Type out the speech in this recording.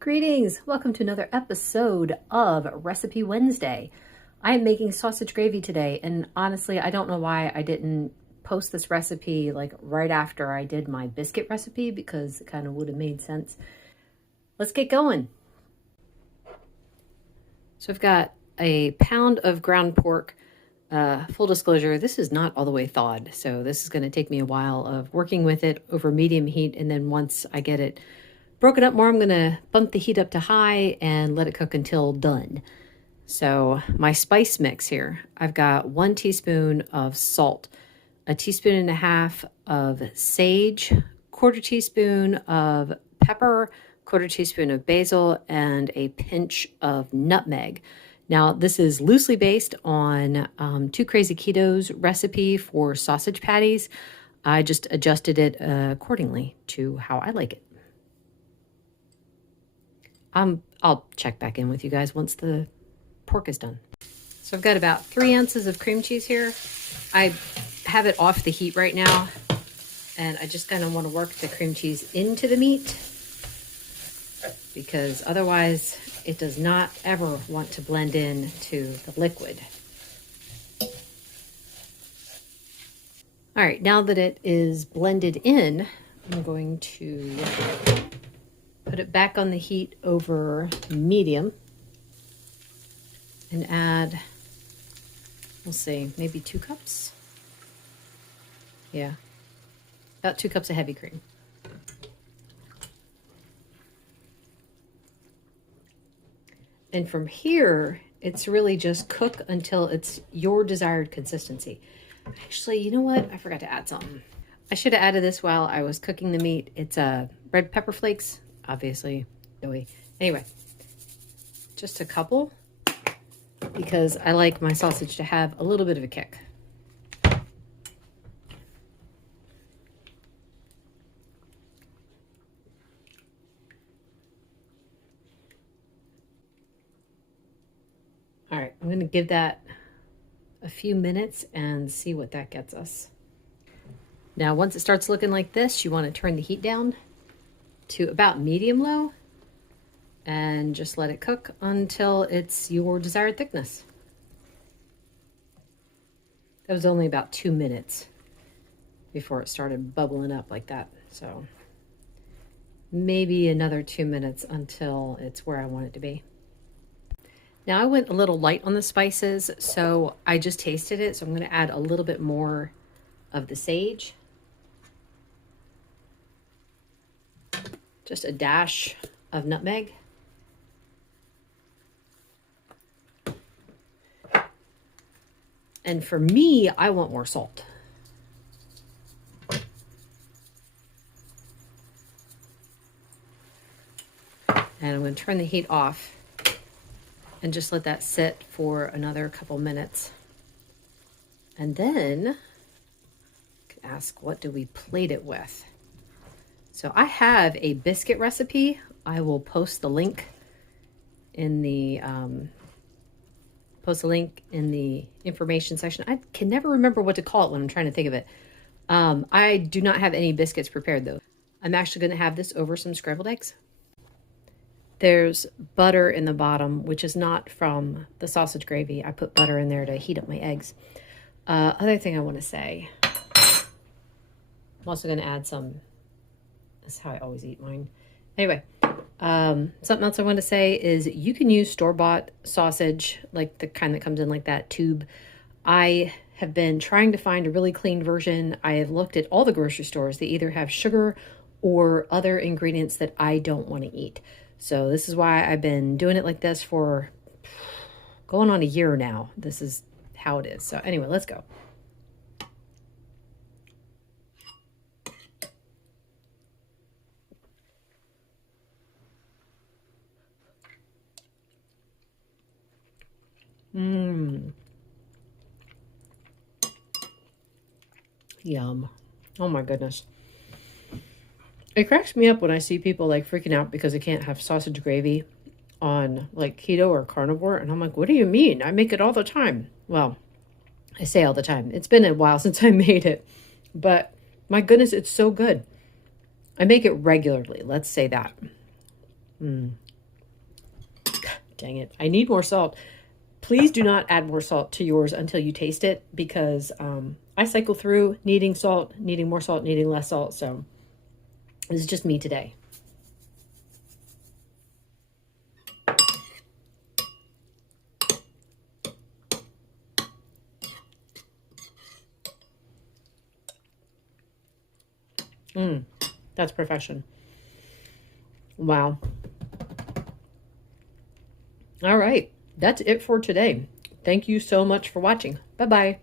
Greetings! Welcome to another episode of Recipe Wednesday. I am making sausage gravy today, and honestly, I don't know why I didn't post this recipe like right after I did my biscuit recipe, because it kind of would have made sense. Let's get going. So I've got a pound of ground pork. Full disclosure, this is not all the way thawed, so this is going to take me a while of working with it over medium heat, and then once I get it broken up more, I'm going to bump the heat up to high and let it cook until done. So my spice mix here, I've got 1 teaspoon of salt, 1.5 teaspoons of sage, 1/4 teaspoon of pepper, 1/4 teaspoon of basil, and a pinch of nutmeg. Now, this is loosely based on Two Crazy Keto's recipe for sausage patties. I just adjusted it accordingly to how I like it. I'll check back in with you guys once the pork is done. So I've got about 3 ounces of cream cheese here. I have it off the heat right now, and I just kind of want to work the cream cheese into the meat, because otherwise it does not ever want to blend in to the liquid. All right, now that it is blended in, I'm going to put it back on the heat over medium and add, we'll see, maybe 2 cups. Yeah, about 2 cups of heavy cream. And from here, it's really just cook until it's your desired consistency. Actually, you know what? I forgot to add something. I should have added this while I was cooking the meat. It's red pepper flakes, obviously. Anyway, just a couple, because I like my sausage to have a little bit of a kick. All right, I'm going to give that a few minutes and see what that gets us. Now, once it starts looking like this, you want to turn the heat down to about medium-low and just let it cook until it's your desired thickness. That was only about 2 minutes before it started bubbling up like that. So maybe another 2 minutes until it's where I want it to be. Now I went a little light on the spices, so I just tasted it. So I'm going to add a little bit more of the sage. Just a dash of nutmeg. And for me, I want more salt. And I'm going to turn the heat off and just let that sit for another couple minutes. And then I can ask, what do we plate it with? So I have a biscuit recipe. I will post the link in the information section. I can never remember what to call it when I'm trying to think of it. I do not have any biscuits prepared though. I'm actually going to have this over some scrambled eggs. There's butter in the bottom, which is not from the sausage gravy. I put butter in there to heat up my eggs. Other thing I want to say, I'm also going to add some, that's how I always eat mine. Anyway, something else I want to say is you can use store-bought sausage, like the kind that comes in like that tube. I have been trying to find a really clean version. I have looked at all the grocery stores. They either have sugar or other ingredients that I don't want to eat. So this is why I've been doing it like this for going on a year now. This is how it is. So anyway, let's go. Yum. Oh my goodness. It cracks me up when I see people like freaking out because they can't have sausage gravy on like keto or carnivore. And I'm like, what do you mean? I make it all the time. Well, I say all the time. It's been a while since I made it, but my goodness, it's so good. I make it regularly. Let's say that. Dang it. I need more salt. Please do not add more salt to yours until you taste it, because I cycle through needing salt, needing more salt, needing less salt. So this is just me today. That's perfection. Wow. All right. That's it for today. Thank you so much for watching. Bye-bye.